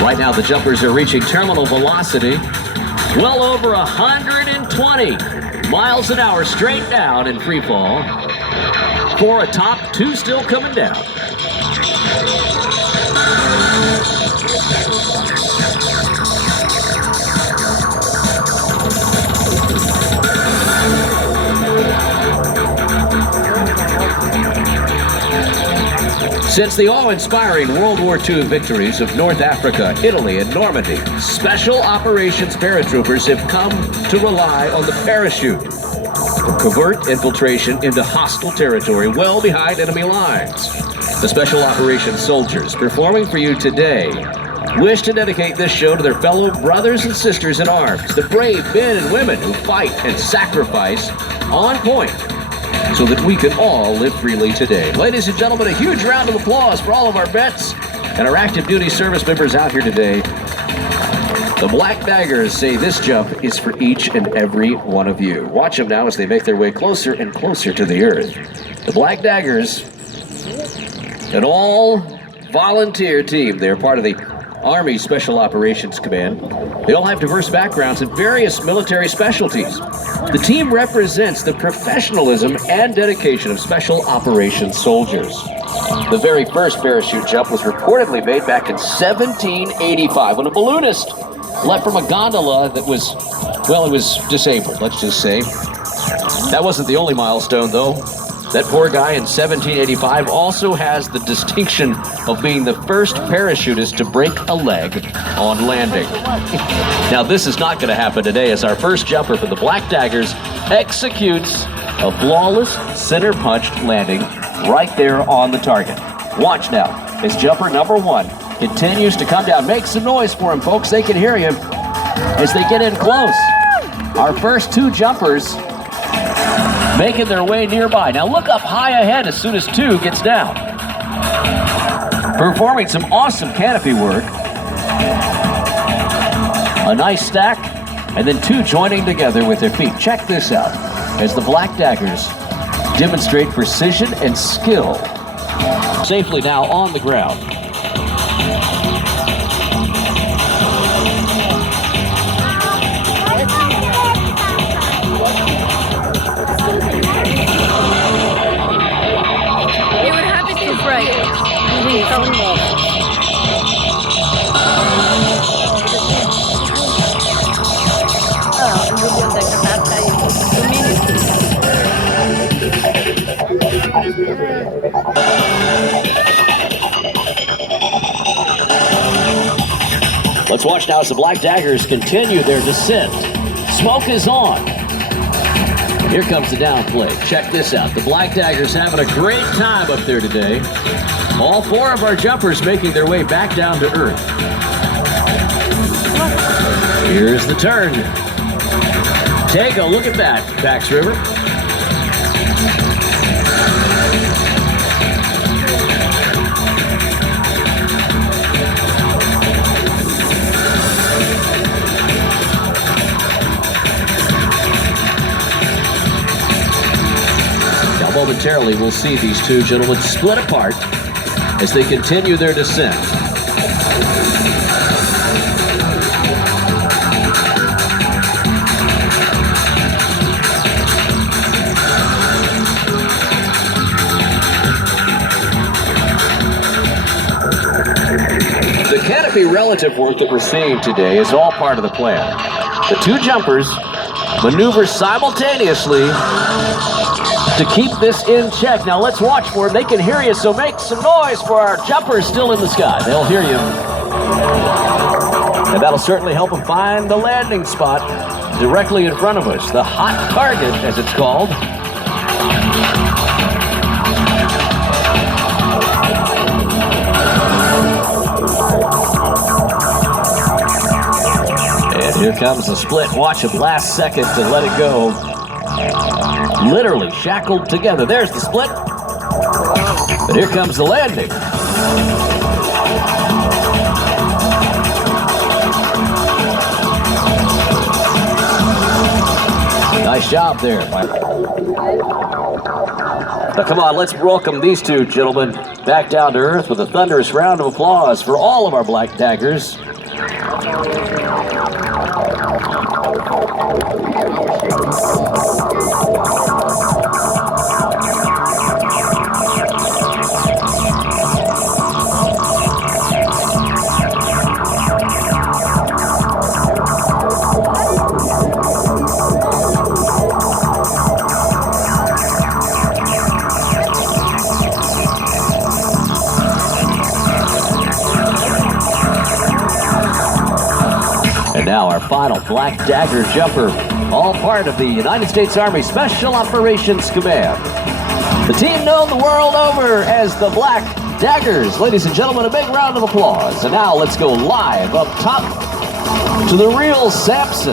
Right now, the jumpers are reaching terminal velocity, well over 120 miles an hour straight down in free fall. 4 atop, 2 still coming down. Since the awe-inspiring World War II victories of North Africa, Italy, and Normandy, Special Operations paratroopers have come to rely on the parachute for covert infiltration into hostile territory well behind enemy lines. The Special Operations soldiers performing for you today wish to dedicate this show to their fellow brothers and sisters in arms, the brave men and women who fight and sacrifice on point so that we can all live freely today. Ladies and gentlemen, a huge round of applause for all of our vets and our active duty service members out here today. The Black Daggers say this jump is for each and every one of you. Watch them now as they make their way closer and closer to the earth. The Black Daggers, an all-volunteer team. They're part of the Army Special Operations Command. They all have diverse backgrounds in various military specialties. The team represents the professionalism and dedication of Special Operations soldiers. The very first parachute jump was reportedly made back in 1785 when a balloonist leapt from a gondola that was, well, it was disabled, let's just say. That wasn't the only milestone, though. That poor guy in 1785 also has the distinction of being the first parachutist to break a leg on landing. Now, this is not going to happen today, as our first jumper for the Black Daggers executes a flawless center punched landing right there on the target. Watch now as jumper number 1 continues to come down. Make some noise for him, folks. They can hear him as they get in close. Our first 2 jumpers making their way nearby. Now look up high ahead as soon as 2 gets down. Performing some awesome canopy work. A nice stack, and then 2 joining together with their feet. Check this out as the Black Daggers demonstrate precision and skill. Safely now on the ground. Let's watch now as the Black Daggers continue their descent. Smoke is on. Here comes the downplay. Check this out. The Black Daggers having a great time up there today. All 4 of our jumpers making their way back down to earth. Here's the turn. Take a look at that, Pax River. Momentarily, we'll see these 2 gentlemen split apart as they continue their descent. The canopy relative work that we're seeing today is all part of the plan. The 2 jumpers maneuver simultaneously to keep this in check. Now let's watch for them. They can hear you, so make some noise for our jumpers still in the sky. They'll hear you. And that'll certainly help them find the landing spot directly in front of us. The hot target, as it's called. And here comes the split. Watch them last second to let it go. Literally shackled together. There's the split. But here comes the landing. Nice job there. Now, come on, let's welcome these two gentlemen back down to earth with a thunderous round of applause for all of our Black Daggers. And now our final Black Dagger jumper, all part of the United States Army Special Operations Command. The team known the world over as the Black Daggers. Ladies and gentlemen, a big round of applause. And now let's go live up top to the real Samson.